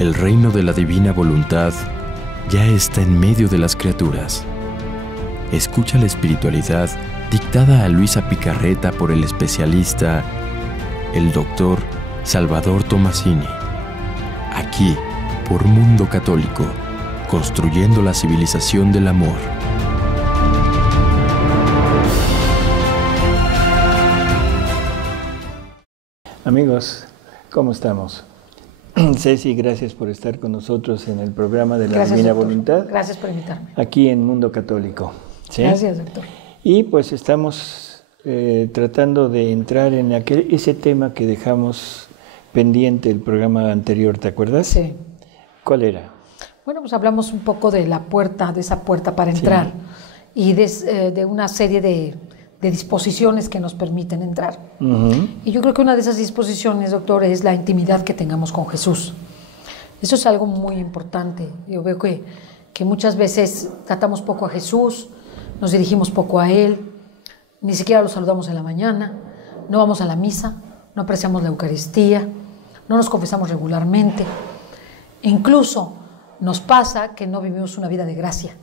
El reino de la divina voluntad ya está en medio de las criaturas. Escucha la espiritualidad dictada a Luisa Picarreta por el especialista, el doctor Salvador Tomasini. Aquí, por Mundo Católico, construyendo la civilización del amor. Amigos, ¿cómo estamos? Ceci, gracias por estar con nosotros en el programa de la Divina Voluntad. Gracias por invitarme. Aquí en Mundo Católico. ¿Sí? Gracias, doctor. Y pues estamos tratando de entrar en ese tema que dejamos pendiente el programa anterior, ¿te acuerdas? Sí. ¿Cuál era? Bueno, pues hablamos un poco de la puerta, de esa puerta para entrar, sí, y de una serie de disposiciones que nos permiten entrar. Y yo creo que una de esas disposiciones, doctor, es la intimidad que tengamos con Jesús. Eso es algo muy importante. Yo veo que muchas veces tratamos poco a Jesús, nos dirigimos poco a Él, ni siquiera lo saludamos en la mañana, no vamos a la misa, no apreciamos la Eucaristía, no nos confesamos regularmente. Incluso nos pasa que no vivimos una vida de gracia,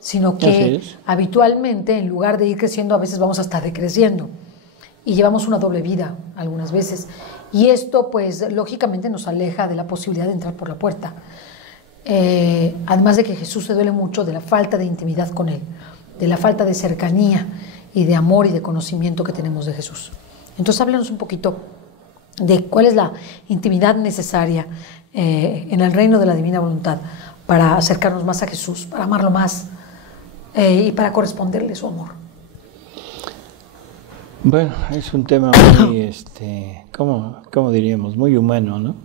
sino que habitualmente, en lugar de ir creciendo, a veces vamos hasta decreciendo y llevamos una doble vida algunas veces, y esto pues lógicamente nos aleja de la posibilidad de entrar por la puerta, además de que Jesús se duele mucho de la falta de intimidad con Él, de la falta de cercanía y de amor y de conocimiento que tenemos de Jesús. Entonces háblenos un poquito de cuál es la intimidad necesaria en el reino de la divina voluntad para acercarnos más a Jesús, para amarlo más, y para corresponderle su amor. Bueno, es un tema muy, ¿cómo diríamos? Muy humano, ¿no?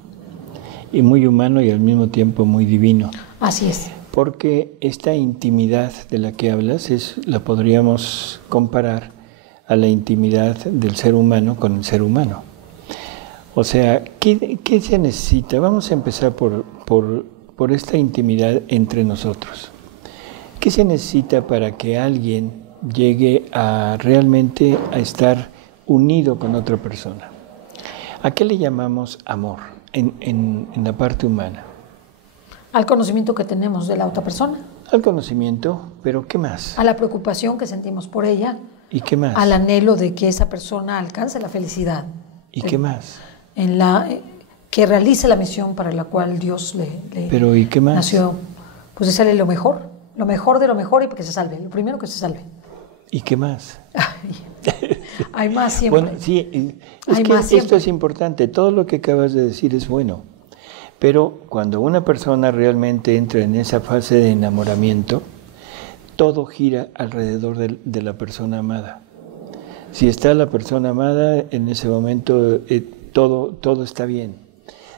Y muy humano y al mismo tiempo muy divino. Así es. Porque esta intimidad de la que hablas la podríamos comparar a la intimidad del ser humano con el ser humano. O sea, ¿qué se necesita? Vamos a empezar por esta intimidad entre nosotros. ¿Qué se necesita para que alguien llegue realmente a estar unido con otra persona? ¿A qué le llamamos amor en la parte humana? Al conocimiento que tenemos de la otra persona. Al conocimiento, pero ¿qué más? A la preocupación que sentimos por ella. ¿Y qué más? Al anhelo de que esa persona alcance la felicidad. ¿Y qué más? Que realice la misión para la cual Dios le ¿Pero y qué más? nació. Pues de sale lo mejor de lo mejor, y que se salve, lo primero que se salve. ¿Y qué más? Hay más siempre. Bueno, sí, esto es importante, todo lo que acabas de decir es bueno, pero cuando una persona realmente entra en esa fase de enamoramiento, todo gira alrededor de la persona amada. Si está la persona amada, en ese momento todo está bien.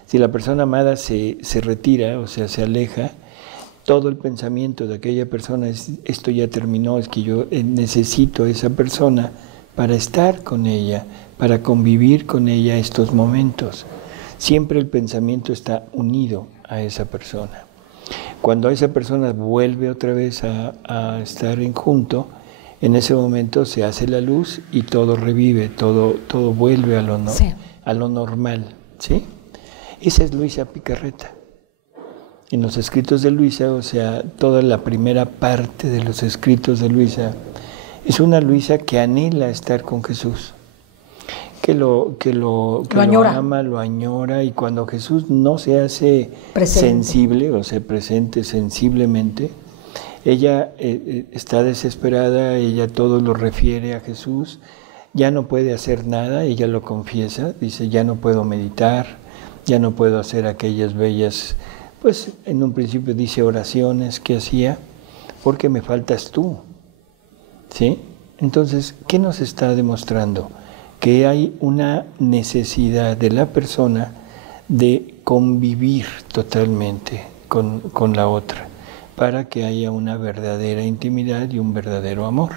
Si la persona amada se retira, o sea, se aleja, todo el pensamiento de aquella persona es: esto ya terminó, es que yo necesito a esa persona para estar con ella, para convivir con ella estos momentos. Siempre el pensamiento está unido a esa persona. Cuando esa persona vuelve otra vez a estar junto, en ese momento se hace la luz y todo revive, todo vuelve a lo normal, ¿sí? Esa es Luisa Picarreta. En los escritos de Luisa, o sea, toda la primera parte de los escritos de Luisa, es una Luisa que anhela estar con Jesús, que lo ama, lo añora, y cuando Jesús no se hace sensible, o sea, presente sensiblemente, ella está desesperada, ella todo lo refiere a Jesús, ya no puede hacer nada, ella lo confiesa, dice: ya no puedo meditar, ya no puedo hacer aquellas bellas, pues en un principio dice oraciones que hacía, porque me faltas tú, ¿sí? Entonces, ¿qué nos está demostrando? Que hay una necesidad de la persona de convivir totalmente con la otra, para que haya una verdadera intimidad y un verdadero amor.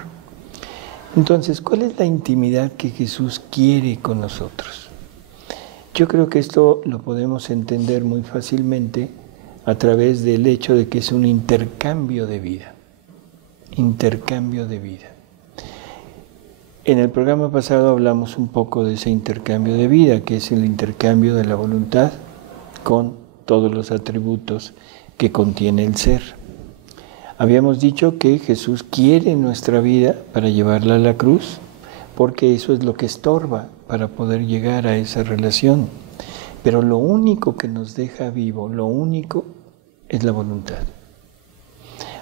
Entonces, ¿cuál es la intimidad que Jesús quiere con nosotros? Yo creo que esto lo podemos entender muy fácilmente a través del hecho de que es un intercambio de vida. Intercambio de vida. En el programa pasado hablamos un poco de ese intercambio de vida, que es el intercambio de la voluntad con todos los atributos que contiene el ser. Habíamos dicho que Jesús quiere nuestra vida para llevarla a la cruz, porque eso es lo que estorba para poder llegar a esa relación. Pero lo único que nos deja vivo, lo único, es la voluntad.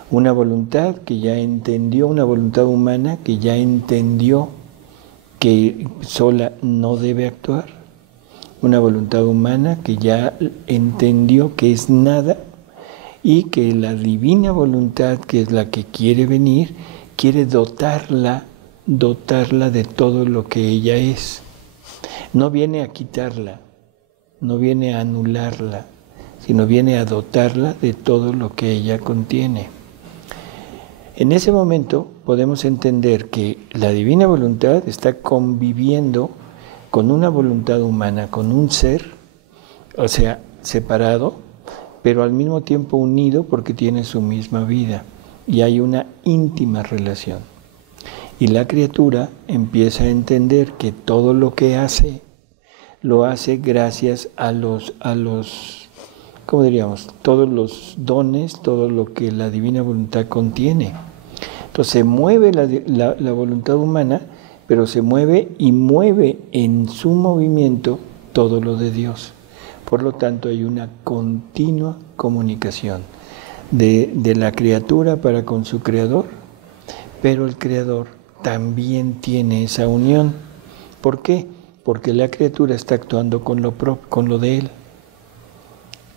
Una voluntad que ya entendió, una voluntad humana que ya entendió que sola no debe actuar. Una voluntad humana que ya entendió que es nada y que la divina voluntad, que es la que quiere venir, quiere dotarla de todo lo que ella es. No viene a quitarla, no viene a anularla, sino viene a dotarla de todo lo que ella contiene. En ese momento podemos entender que la divina voluntad está conviviendo con una voluntad humana, con un ser, o sea, separado, pero al mismo tiempo unido porque tiene su misma vida y hay una íntima relación. Y la criatura empieza a entender que todo lo que hace, lo hace gracias a los ¿cómo diríamos? Todos los dones, todo lo que la divina voluntad contiene. Entonces se mueve la voluntad humana, pero se mueve y mueve en su movimiento todo lo de Dios. Por lo tanto, hay una continua comunicación de la criatura para con su Creador, pero el Creador también tiene esa unión. ¿Por qué? Porque la criatura está actuando con lo de Él.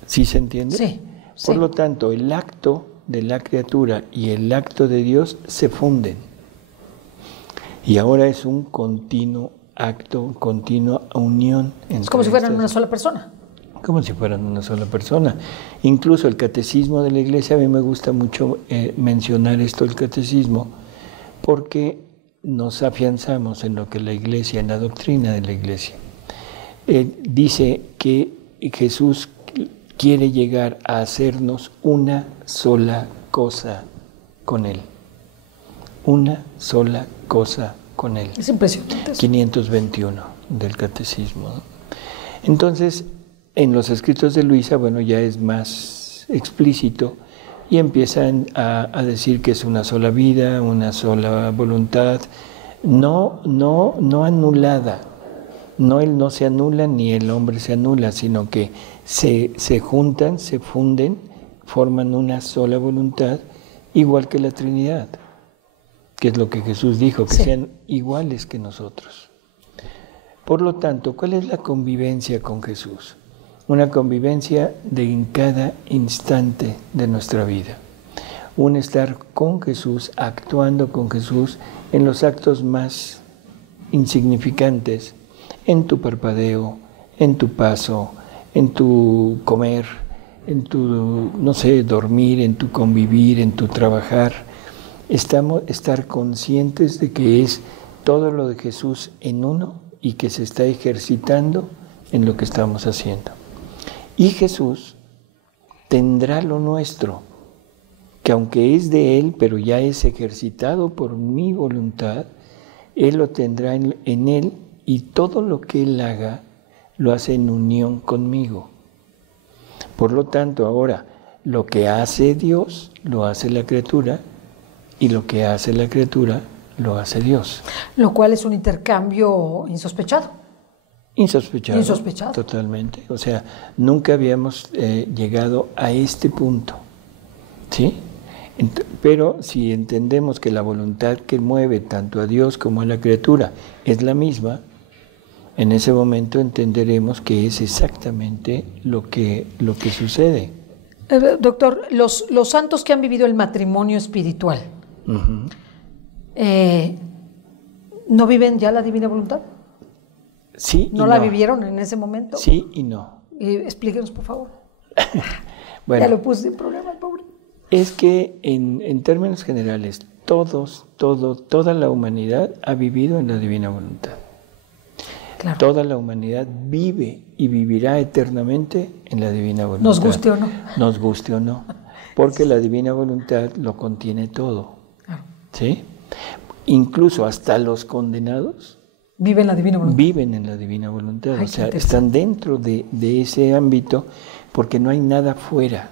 ¿Sí se entiende? Sí. Por lo tanto, el acto de la criatura y el acto de Dios se funden. Y ahora es un continuo acto, continua unión. Es como si fueran una sola persona. Como si fueran una sola persona. Incluso el catecismo de la Iglesia, a mí me gusta mucho mencionar esto, el catecismo, porque nos afianzamos en lo que la Iglesia, en la doctrina de la Iglesia, dice que Jesús quiere llegar a hacernos una sola cosa con Él. Una sola cosa con Él. Es impresionante. 521 del Catecismo, ¿no? Entonces, en los escritos de Luisa, bueno, ya es más explícito y empiezan a decir que es una sola vida, una sola voluntad, no anulada. No, Él no se anula ni el hombre se anula, sino que se juntan, se funden, forman una sola voluntad, igual que la Trinidad, que es lo que Jesús dijo, que sean iguales que nosotros. Por lo tanto, ¿cuál es la convivencia con Jesús? Una convivencia en cada instante de nuestra vida. Un estar con Jesús, actuando con Jesús en los actos más insignificantes, en tu parpadeo, en tu paso, en tu comer, en tu, no sé, dormir, en tu convivir, en tu trabajar. Estar conscientes de que es todo lo de Jesús en uno y que se está ejercitando en lo que estamos haciendo. Y Jesús tendrá lo nuestro, que aunque es de Él, pero ya es ejercitado por mi voluntad, Él lo tendrá en Él y todo lo que Él haga lo hace en unión conmigo. Por lo tanto, ahora, lo que hace Dios lo hace la criatura y lo que hace la criatura lo hace Dios. Lo cual es un intercambio insospechado. Insospechado. Totalmente. O sea, nunca habíamos llegado a este punto. ¿Sí? Pero si entendemos que la voluntad que mueve tanto a Dios como a la criatura es la misma, en ese momento entenderemos que es exactamente lo que sucede. Doctor, los santos que han vivido el matrimonio espiritual, ¿no viven ya la divina voluntad? Sí y ¿No la vivieron en ese momento? Sí y no. Explíquenos, por favor. Bueno, ya lo puse en problema, el pobre. Es que en términos generales, toda la humanidad ha vivido en la divina voluntad. Claro. Toda la humanidad vive y vivirá eternamente en la divina voluntad. Nos guste o no. Nos guste o no. Porque la divina voluntad lo contiene todo. Claro. ¿Sí? Incluso hasta los condenados Viven la divina voluntad. Viven en la divina voluntad. Ay, o sea, están dentro de ese ámbito porque no hay nada fuera.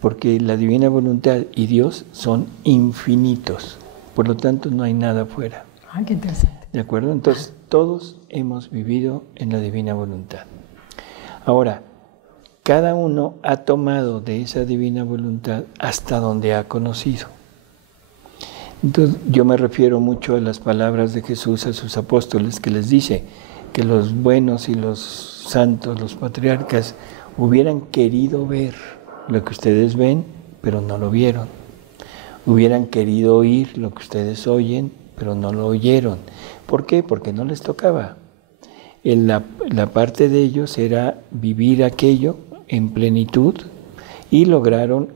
Porque la divina voluntad y Dios son infinitos. Por lo tanto, no hay nada fuera. Ay, qué interesante. ¿De acuerdo? Entonces, todos hemos vivido en la divina voluntad. Ahora, cada uno ha tomado de esa divina voluntad hasta donde ha conocido. Entonces, yo me refiero mucho a las palabras de Jesús a sus apóstoles, que les dice que los buenos y los santos, los patriarcas, hubieran querido ver lo que ustedes ven, pero no lo vieron. Hubieran querido oír lo que ustedes oyen, pero no lo oyeron. ¿Por qué? Porque no les tocaba. La parte de ellos era vivir aquello en plenitud y lograron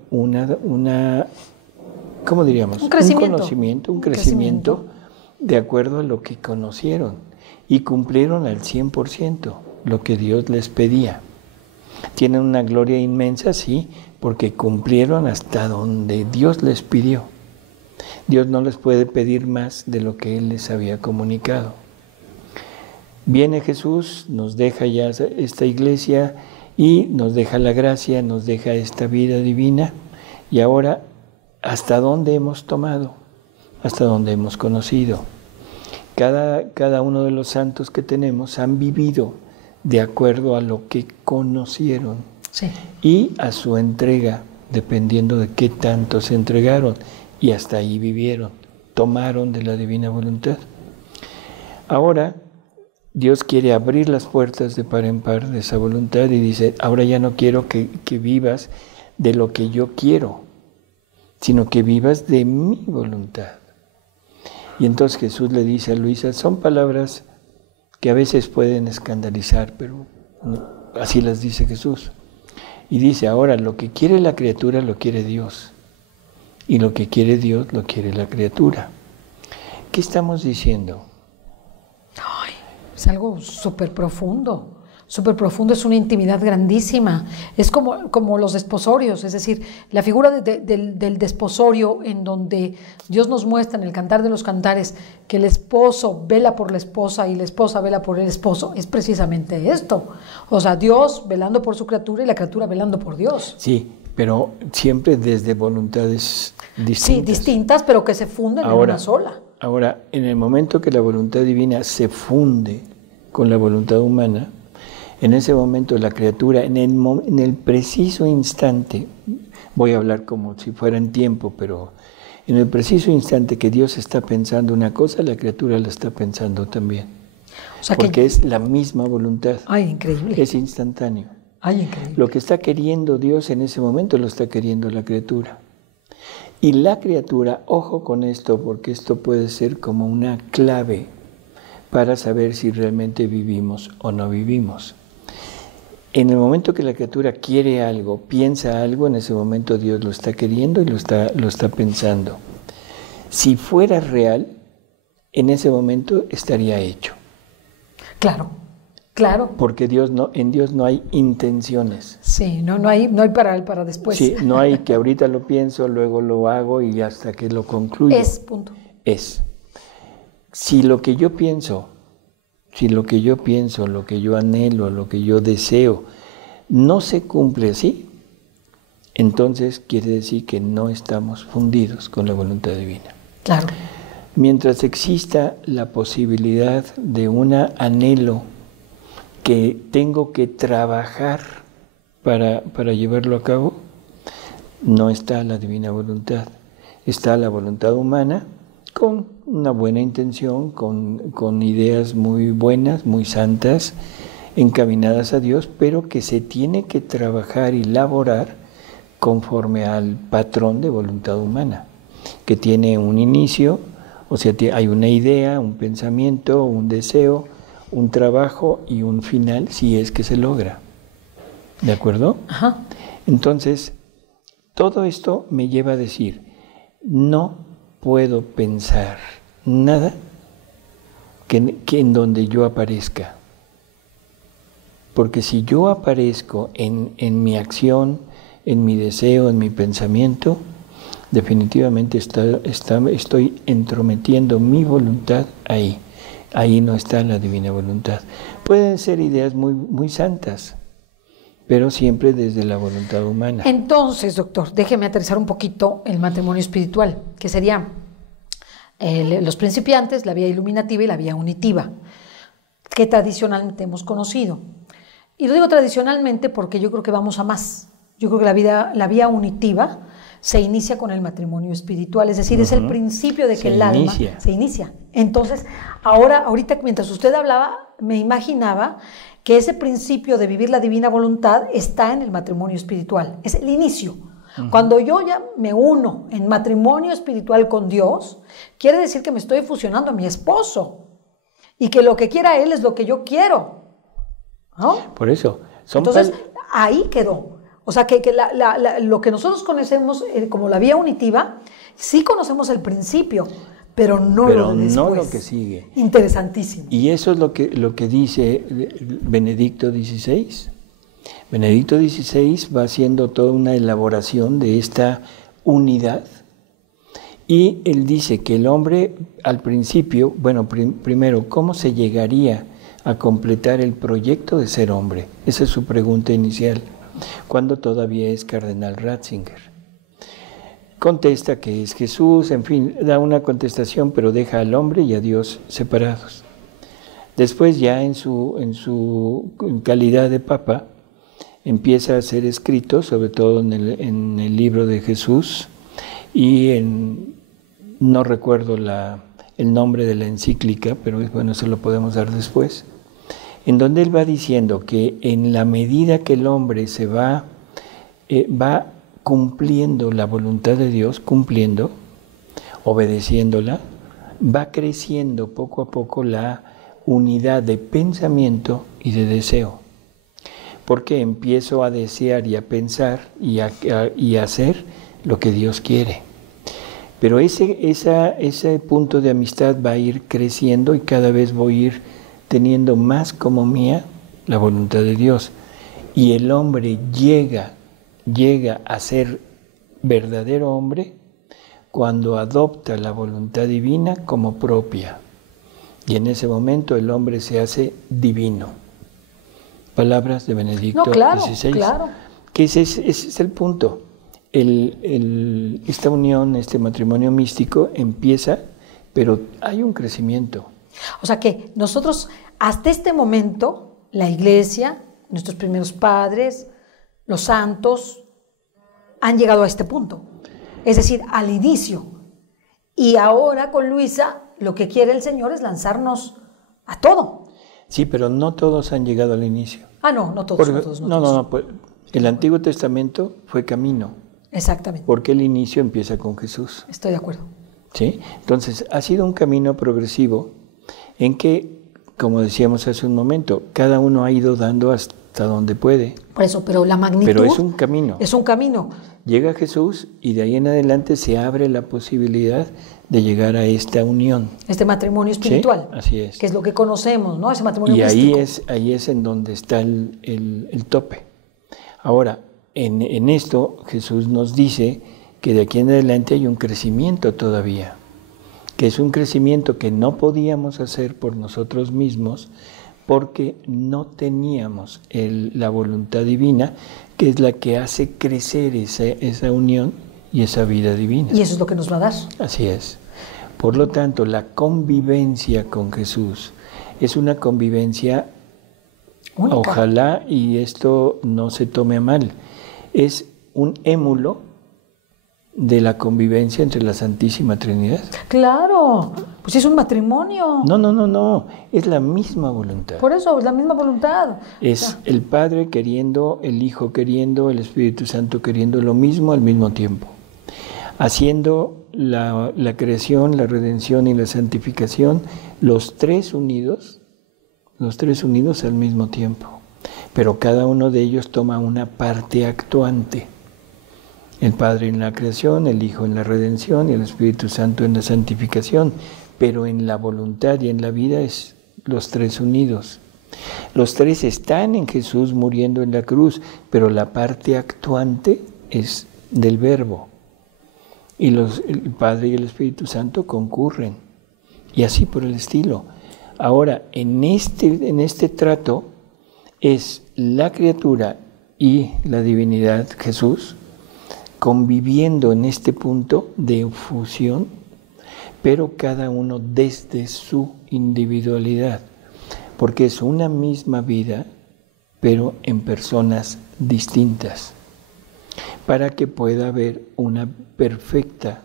¿cómo diríamos? Un crecimiento. Un crecimiento de acuerdo a lo que conocieron y cumplieron al 100% lo que Dios les pedía. Tienen una gloria inmensa, sí, porque cumplieron hasta donde Dios les pidió. Dios no les puede pedir más de lo que Él les había comunicado. Viene Jesús, nos deja ya esta iglesia y nos deja la gracia, nos deja esta vida divina. Y ahora, ¿hasta dónde hemos tomado? Hasta dónde hemos conocido. Cada uno de los santos que tenemos han vivido de acuerdo a lo que conocieron. Sí. Y a su entrega, dependiendo de qué tanto se entregaron. Y hasta ahí vivieron, tomaron de la divina voluntad. Ahora, Dios quiere abrir las puertas de par en par de esa voluntad y dice, ahora ya no quiero que vivas de lo que yo quiero, sino que vivas de mi voluntad. Y entonces Jesús le dice a Luisa, son palabras que a veces pueden escandalizar, pero así las dice Jesús. Y dice, ahora lo que quiere la criatura lo quiere Dios. Y lo que quiere Dios lo quiere la criatura. ¿Qué estamos diciendo? Ay, es algo súper profundo. Súper profundo, es una intimidad grandísima. Es como los desposorios, es decir, la figura del desposorio en donde Dios nos muestra en el Cantar de los Cantares que el esposo vela por la esposa y la esposa vela por el esposo, es precisamente esto. O sea, Dios velando por su criatura y la criatura velando por Dios. Sí, pero siempre desde voluntades distintas. Sí, distintas, pero que se funden en una sola. Ahora, en el momento que la voluntad divina se funde con la voluntad humana, en ese momento la criatura, en el preciso instante, voy a hablar como si fuera en tiempo, pero en el preciso instante que Dios está pensando una cosa, la criatura la está pensando también. O sea, porque es la misma voluntad. Ay, increíble. Es instantáneo. Ay, increíble. Lo que está queriendo Dios en ese momento lo está queriendo la criatura. Y la criatura, ojo con esto, porque esto puede ser como una clave para saber si realmente vivimos o no vivimos. En el momento que la criatura quiere algo, piensa algo, en ese momento Dios lo está queriendo y lo está pensando. Si fuera real, en ese momento estaría hecho. Claro, claro. Porque en Dios no hay intenciones. Sí, no hay para después. Sí, no hay que ahorita lo pienso, luego lo hago y hasta que lo concluyo. Es, punto. Es. Si lo que yo pienso, lo que yo anhelo, lo que yo deseo, no se cumple así, entonces quiere decir que no estamos fundidos con la voluntad divina. Claro. Mientras exista la posibilidad de un anhelo que tengo que trabajar para llevarlo a cabo, no está la divina voluntad. Está la voluntad humana con una buena intención, con ideas muy buenas, muy santas, encaminadas a Dios, pero que se tiene que trabajar y laborar conforme al patrón de voluntad humana, que tiene un inicio, o sea, hay una idea, un pensamiento, un deseo, un trabajo y un final, si es que se logra. ¿De acuerdo? Ajá. Entonces, todo esto me lleva a decir, no puedo pensar nada que en donde yo aparezca. Porque si yo aparezco en mi acción, en mi deseo, en mi pensamiento, definitivamente estoy entrometiendo mi voluntad ahí. Ahí no está la divina voluntad. Pueden ser ideas muy, muy santas, pero siempre desde la voluntad humana. Entonces, doctor, déjeme aterrizar un poquito el matrimonio espiritual, que sería los principiantes, la vía iluminativa y la vía unitiva, que tradicionalmente hemos conocido. Y lo digo tradicionalmente porque yo creo que vamos a más. Yo creo que la vía unitiva se inicia con el matrimonio espiritual, es decir, es el principio de que el alma se inicia. Entonces, ahorita mientras usted hablaba, me imaginaba que ese principio de vivir la divina voluntad está en el matrimonio espiritual, es el inicio. Cuando yo ya me uno en matrimonio espiritual con Dios, quiere decir que me estoy fusionando a mi esposo y que lo que quiera Él es lo que yo quiero, ¿no? Por eso. Entonces, ahí quedó. O sea, que lo que nosotros conocemos como la vía unitiva, sí conocemos el principio, pero no lo de después. No lo que sigue. Interesantísimo. Y eso es lo que dice Benedicto XVI. Benedicto XVI va haciendo toda una elaboración de esta unidad. Y él dice que el hombre al principio, bueno, primero, ¿cómo se llegaría a completar el proyecto de ser hombre? Esa es su pregunta inicial, cuando todavía es cardenal Ratzinger. Contesta que es Jesús, en fin, da una contestación, pero deja al hombre y a Dios separados. Después, ya en su calidad de papa, empieza a hacer escritos, sobre todo en el libro de Jesús, y no recuerdo el nombre de la encíclica, pero bueno, eso lo podemos dar después, en donde él va diciendo que en la medida que el hombre se va cumpliendo la voluntad de Dios, obedeciéndola, va creciendo poco a poco la unidad de pensamiento y de deseo. Porque empiezo a desear y a pensar y a hacer lo que Dios quiere. Pero ese punto de amistad va a ir creciendo y cada vez voy a ir teniendo más como mía la voluntad de Dios. Y el hombre llega a ser verdadero hombre cuando adopta la voluntad divina como propia. Y en ese momento el hombre se hace divino. Palabras de Benedicto XVI. Claro. Que ese es el punto. Esta unión, este matrimonio místico empieza, pero hay un crecimiento. O sea que nosotros, hasta este momento, la Iglesia, nuestros primeros padres, los santos, han llegado a este punto. Es decir, al inicio. Y ahora con Luisa, lo que quiere el Señor es lanzarnos a todo. Sí, pero no todos han llegado al inicio. No todos. No, pues, el Antiguo Testamento fue camino. Exactamente. Porque el inicio empieza con Jesús. Estoy de acuerdo. ¿Sí? Entonces, ha sido un camino progresivo en que, como decíamos hace un momento, cada uno ha ido dando hasta donde puede. Por eso, pero la magnitud... Pero es un camino. Es un camino. Llega Jesús y de ahí en adelante se abre la posibilidad de llegar a esta unión. Este matrimonio espiritual. Sí, así es. Que es lo que conocemos, ¿no? Ese matrimonio y místico. ahí es en donde está el tope. Ahora, en esto Jesús nos dice que de aquí en adelante hay un crecimiento todavía, que es un crecimiento que no podíamos hacer por nosotros mismos porque no teníamos la voluntad divina, que es la que hace crecer esa unión y esa vida divina. Y eso es lo que nos va a dar. Así es. Por lo tanto, la convivencia con Jesús es una convivencia única. Ojalá y esto no se tome a mal. Es un émulo de la convivencia entre la Santísima Trinidad. Claro, pues es un matrimonio. No, es la misma voluntad. Por eso, es la misma voluntad. Es el Padre queriendo, el Hijo queriendo, el Espíritu Santo queriendo lo mismo al mismo tiempo. Haciendo la creación, la redención y la santificación, los tres unidos al mismo tiempo. Pero cada uno de ellos toma una parte actuante. El Padre en la creación, el Hijo en la redención y el Espíritu Santo en la santificación. Pero en la voluntad y en la vida es los tres unidos. Los tres están en Jesús muriendo en la cruz, pero la parte actuante es del Verbo. Y el Padre y el Espíritu Santo concurren. Y así por el estilo. Ahora, en este trato es la criatura y la divinidad, Jesús, conviviendo en este punto de fusión, pero cada uno desde su individualidad, porque es una misma vida, pero en personas distintas, para que pueda haber una perfecta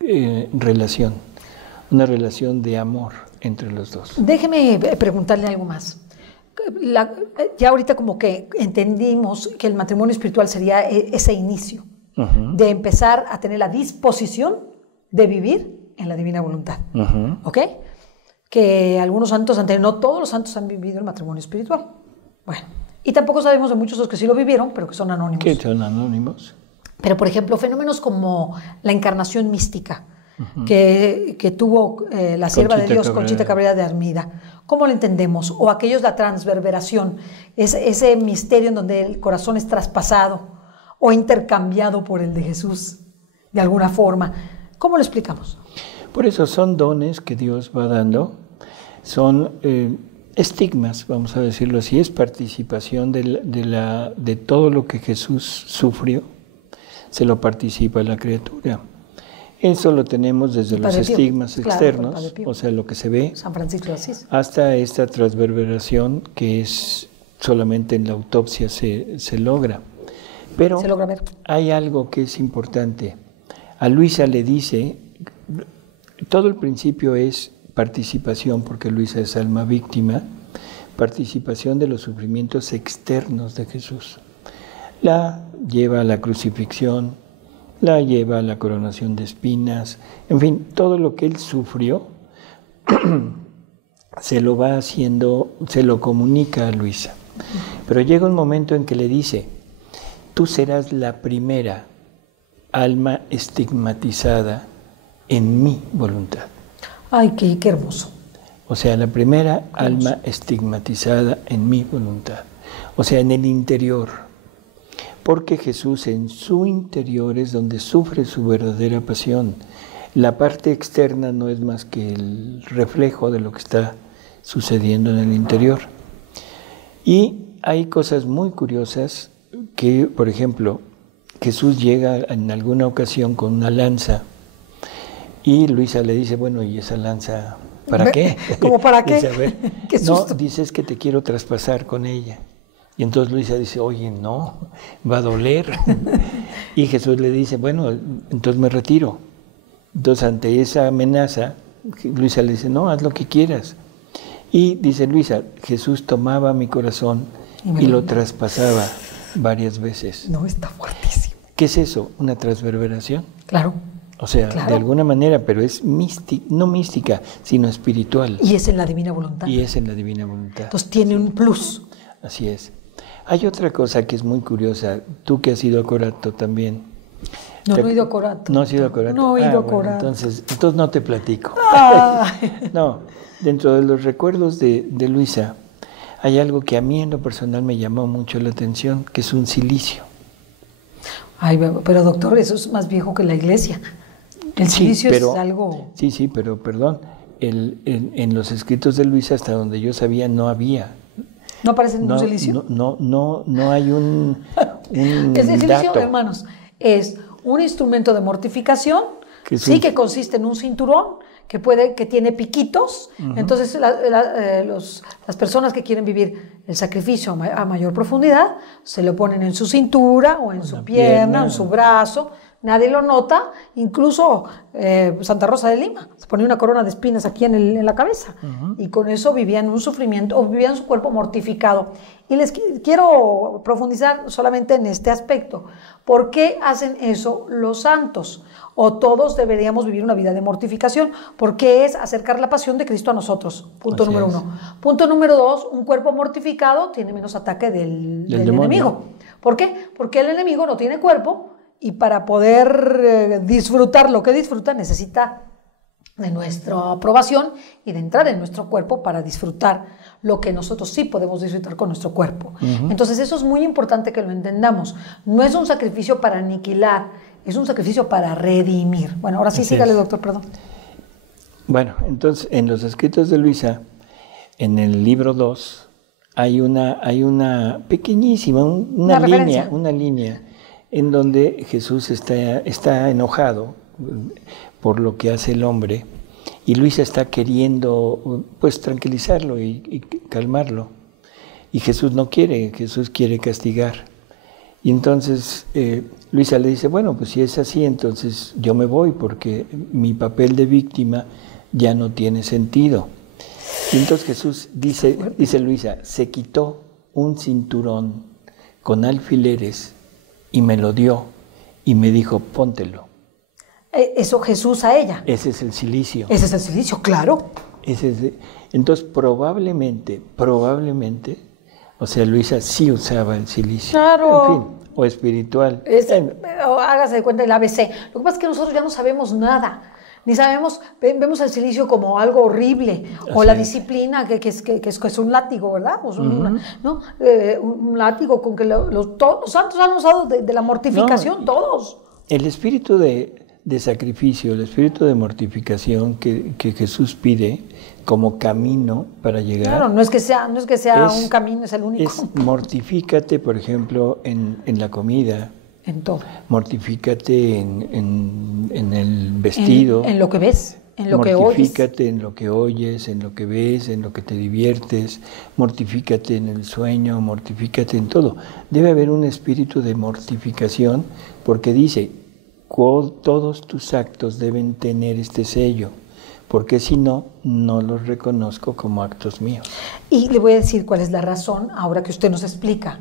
relación, una relación de amor entre los dos. Déjeme preguntarle algo más. Ya ahorita como que entendimos que el matrimonio espiritual sería ese inicio de empezar a tener la disposición de vivir en la divina voluntad. ¿Ok? Que algunos santos han tenido, no todos los santos han vivido el matrimonio espiritual. Bueno, y tampoco sabemos de muchos que sí lo vivieron, pero que son anónimos. Que son anónimos. Pero, por ejemplo, fenómenos como la encarnación mística que tuvo la sierva de Dios, Conchita Cabrera de Armida, ¿cómo lo entendemos? O aquellos, la transverberación, ese misterio en donde el corazón es traspasado o intercambiado por el de Jesús, de alguna forma. ¿Cómo lo explicamos? Por eso son dones que Dios va dando, son estigmas, vamos a decirlo así, es participación de todo lo que Jesús sufrió, se lo participa la criatura. Eso lo tenemos desde los estigmas externos, o sea, lo que se ve, San Francisco de Asís, hasta esta transverberación que es solamente en la autopsia se logra. Pero se logra ver. Hay algo que es importante. A Luisa le dice, todo el principio es participación, porque Luisa es alma víctima, participación de los sufrimientos externos de Jesús. La lleva a la crucifixión, la lleva a la coronación de espinas, en fin, todo lo que él sufrió se lo va haciendo, se lo comunica a Luisa. Pero llega un momento en que le dice, tú serás la primera alma estigmatizada en mi voluntad. Ay, qué hermoso. O sea, la primera alma estigmatizada en mi voluntad. O sea, en el interior. Porque Jesús en su interior es donde sufre su verdadera pasión. La parte externa no es más que el reflejo de lo que está sucediendo en el interior. Y hay cosas muy curiosas que, por ejemplo, Jesús llega en alguna ocasión con una lanza y Luisa le dice, bueno, ¿y esa lanza para qué? ¿Cómo para qué? Dice, a ver, ¿Qué susto? No, dices que te quiero traspasar con ella. Y entonces Luisa dice, oye, no, va a doler. Y Jesús le dice, bueno, entonces me retiro. Entonces, ante esa amenaza, Luisa le dice, no, haz lo que quieras. Y dice Luisa, Jesús tomaba mi corazón y lo traspasaba varias veces. No, está fuertísimo. ¿Qué es eso? Una transverberación. Claro. O sea, claro, de alguna manera, pero es no mística, sino espiritual. Y es en la divina voluntad. Y es en la divina voluntad. Entonces tiene un plus. Así es. Hay otra cosa que es muy curiosa. Tú que has ido a Corato también. No he ido a Corato. ¿No has ido a Corato? No he ido a Corato. Bueno, entonces no te platico. Ay. No, dentro de los recuerdos de Luisa, hay algo que a mí en lo personal me llamó mucho la atención, que es un cilicio. Ay, pero doctor, eso es más viejo que la iglesia. El silicio es algo... Sí, pero perdón, en los escritos de Luisa, hasta donde yo sabía, no había. ¿No aparece ningún silicio? No hay un Es el silicio, dato. hermanos, es un instrumento de mortificación, que consiste en un cinturón que tiene piquitos. Entonces las personas que quieren vivir el sacrificio a mayor profundidad se lo ponen en su cintura o en su pierna, en su brazo. Nadie lo nota, incluso Santa Rosa de Lima se ponía una corona de espinas aquí en la cabeza y con eso vivían un sufrimiento o vivían su cuerpo mortificado. Y les quiero profundizar solamente en este aspecto. ¿Por qué hacen eso los santos? O todos deberíamos vivir una vida de mortificación, porque es acercar la pasión de Cristo a nosotros. Punto número 1. Punto número 2, un cuerpo mortificado tiene menos ataque del enemigo. ¿Por qué? Porque el enemigo no tiene cuerpo. Y para poder disfrutar lo que disfruta, necesita de nuestra aprobación y de entrar en nuestro cuerpo para disfrutar lo que nosotros sí podemos disfrutar con nuestro cuerpo. Entonces, eso es muy importante que lo entendamos. No es un sacrificio para aniquilar, es un sacrificio para redimir. Bueno, ahora sí, sígale, doctor, perdón. Bueno, entonces, en los escritos de Luisa, en el libro 2 hay una pequeñísima, una línea en donde Jesús está enojado por lo que hace el hombre, y Luisa está queriendo pues tranquilizarlo y calmarlo, y Jesús no quiere, Jesús quiere castigar. Y entonces Luisa le dice, bueno, pues si es así, entonces yo me voy, porque mi papel de víctima ya no tiene sentido. Y entonces Jesús dice Luisa, se quitó un cinturón con alfileres y me lo dio y me dijo, póntelo. Eso Jesús a ella. Ese es el cilicio. Ese es el cilicio, claro. Entonces probablemente, o sea, Luisa sí usaba el cilicio. Claro. En fin, o espiritual. O hágase de cuenta el ABC. Lo que pasa es que nosotros ya no sabemos nada. Ni sabemos, vemos el cilicio como algo horrible, o la disciplina que es un látigo, ¿verdad? Pues un látigo con que todos los santos han usado de la mortificación, todos. El espíritu de sacrificio, el espíritu de mortificación que Jesús pide como camino para llegar. Claro, no es que sea un camino, es el único. Es mortifícate, por ejemplo, en la comida. En todo. Mortifícate en el vestido. En lo que ves, en lo que oyes. Mortifícate en lo que oyes, en lo que ves, en lo que te diviertes. Mortifícate en el sueño, mortifícate en todo. Debe haber un espíritu de mortificación, porque dice, todos tus actos deben tener este sello, porque si no, no los reconozco como actos míos. Y le voy a decir cuál es la razón, ahora que usted nos explica.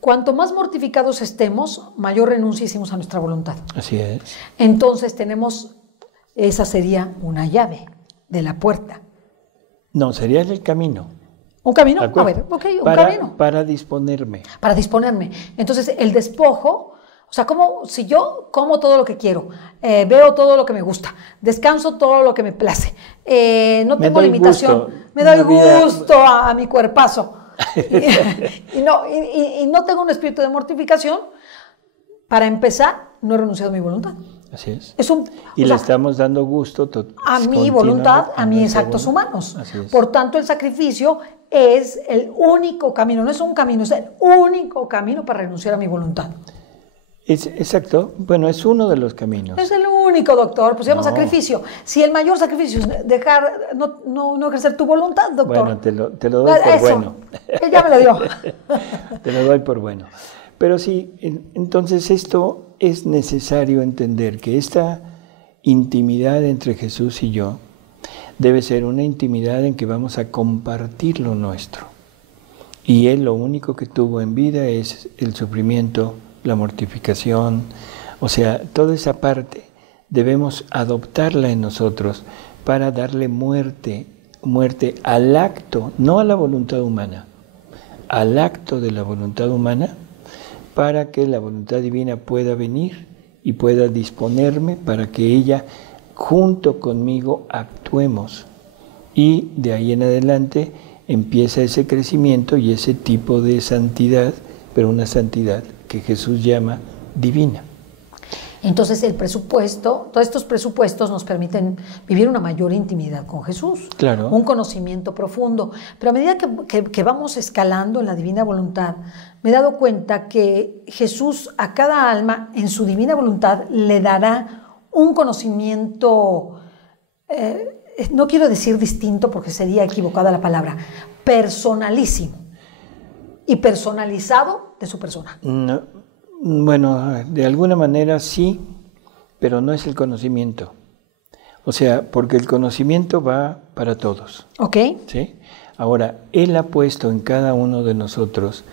Cuanto más mortificados estemos, mayor renuncia hicimos a nuestra voluntad. Así es. Entonces esa sería una llave de la puerta. No, sería el camino. ¿Un camino? A ver, ok, un camino. Para disponerme. Para disponerme. Entonces, el despojo, o sea, como si yo como todo lo que quiero, veo todo lo que me gusta, descanso todo lo que me place, no tengo limitación, me doy gusto a mi cuerpazo. y no tengo un espíritu de mortificación, para empezar, no he renunciado a mi voluntad. Así es. Le estamos dando gusto a mi voluntad, a mis actos humanos. Por tanto, el sacrificio es el único camino, no es un camino, es el único camino para renunciar a mi voluntad. Exacto. Bueno, es uno de los caminos. Es el único, doctor. Pues se llama sacrificio. Si el mayor sacrificio es dejar, no ejercer tu voluntad, doctor. Bueno, te lo doy por bueno. Él ya me lo dio. Te lo doy por bueno. Pero sí, entonces esto es necesario entender, que esta intimidad entre Jesús y yo debe ser una intimidad en que vamos a compartir lo nuestro. Y Él lo único que tuvo en vida es el sufrimiento, la mortificación, o sea, toda esa parte debemos adoptarla en nosotros para darle muerte al acto, no a la voluntad humana, al acto de la voluntad humana, para que la voluntad divina pueda venir y pueda disponerme para que ella, junto conmigo, actuemos. Y de ahí en adelante empieza ese crecimiento y ese tipo de santidad, pero una santidad que Jesús llama divina. Entonces todos estos presupuestos nos permiten vivir una mayor intimidad con Jesús, claro, un conocimiento profundo. Pero a medida que vamos escalando en la divina voluntad, me he dado cuenta que Jesús a cada alma en su divina voluntad le dará un conocimiento, no quiero decir distinto porque sería equivocada la palabra, personalísimo y personalizado de su persona. No, bueno, de alguna manera sí, pero no es el conocimiento. O sea, porque el conocimiento va para todos. Ok. ¿Sí? Ahora, Él ha puesto en cada uno de nosotros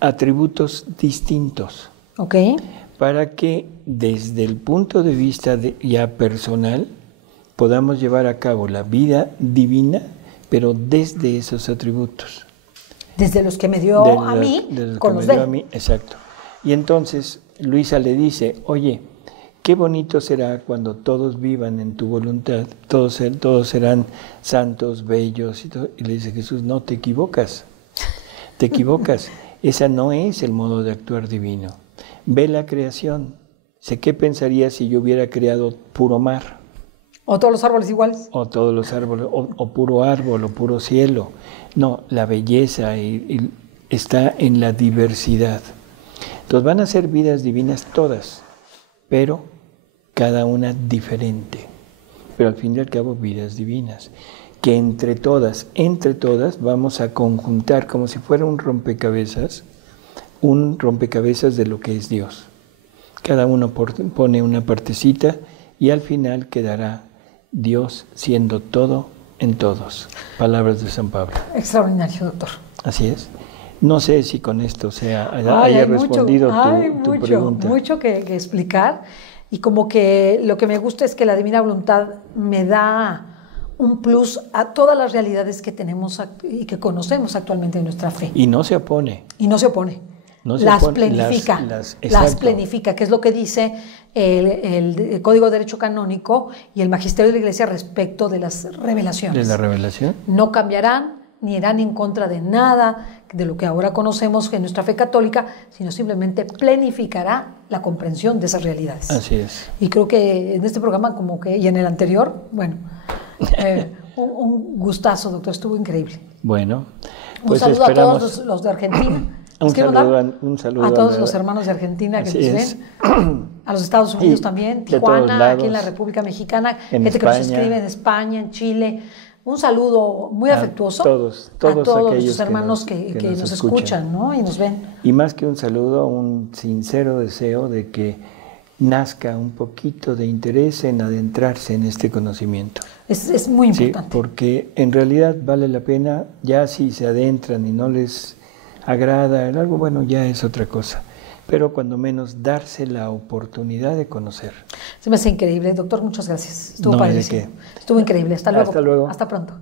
atributos distintos. Ok. Para que desde el punto de vista ya personal podamos llevar a cabo la vida divina, pero desde esos atributos. Desde los que me dio a mí, con los de él. Exacto. Y entonces Luisa le dice, oye, qué bonito será cuando todos vivan en tu voluntad, todos serán santos, bellos, y todo. Y le dice Jesús, no, te equivocas, esa no es el modo de actuar divino. Ve la creación, sé qué pensaría si yo hubiera creado puro mar. ¿O todos los árboles iguales? O todos los árboles, o puro árbol, o puro cielo. No, la belleza está en la diversidad. Entonces van a ser vidas divinas todas, pero cada una diferente. Pero al fin y al cabo vidas divinas, que entre todas vamos a conjuntar como si fuera un rompecabezas de lo que es Dios. Cada uno pone una partecita y al final quedará Dios siendo todo en todos. Palabras de San Pablo. Extraordinario, doctor. Así es. No sé si con esto haya respondido tu pregunta. Mucho que explicar, y como que lo que me gusta es que la divina voluntad me da un plus a todas las realidades que tenemos y que conocemos actualmente en nuestra fe. Y no se opone. Las planifica, las planifica, que es lo que dice el Código de Derecho Canónico y el Magisterio de la Iglesia respecto de las revelaciones. ¿De la revelación? No cambiarán ni irán en contra de nada de lo que ahora conocemos en nuestra fe católica, sino simplemente planificará la comprensión de esas realidades. Así es. Y creo que en este programa y en el anterior, un gustazo, doctor, estuvo increíble. Bueno, pues un saludo a todos los de Argentina. Un saludo a todos los hermanos de Argentina que nos ven, a los Estados Unidos también, Tijuana, aquí en la República Mexicana, gente que nos escribe en España, en Chile. Un saludo muy afectuoso a todos los hermanos que nos escuchan, ¿no? Y nos ven. Y más que un saludo, un sincero deseo de que nazca un poquito de interés en adentrarse en este conocimiento. Es muy importante. Sí, porque en realidad vale la pena, ya si se adentran y no les agrada algo, bueno, ya es otra cosa. Pero cuando menos darse la oportunidad de conocer. Se me hace increíble, doctor, muchas gracias. Estuvo padrísimo. Estuvo increíble. Hasta luego. Hasta luego. Hasta pronto.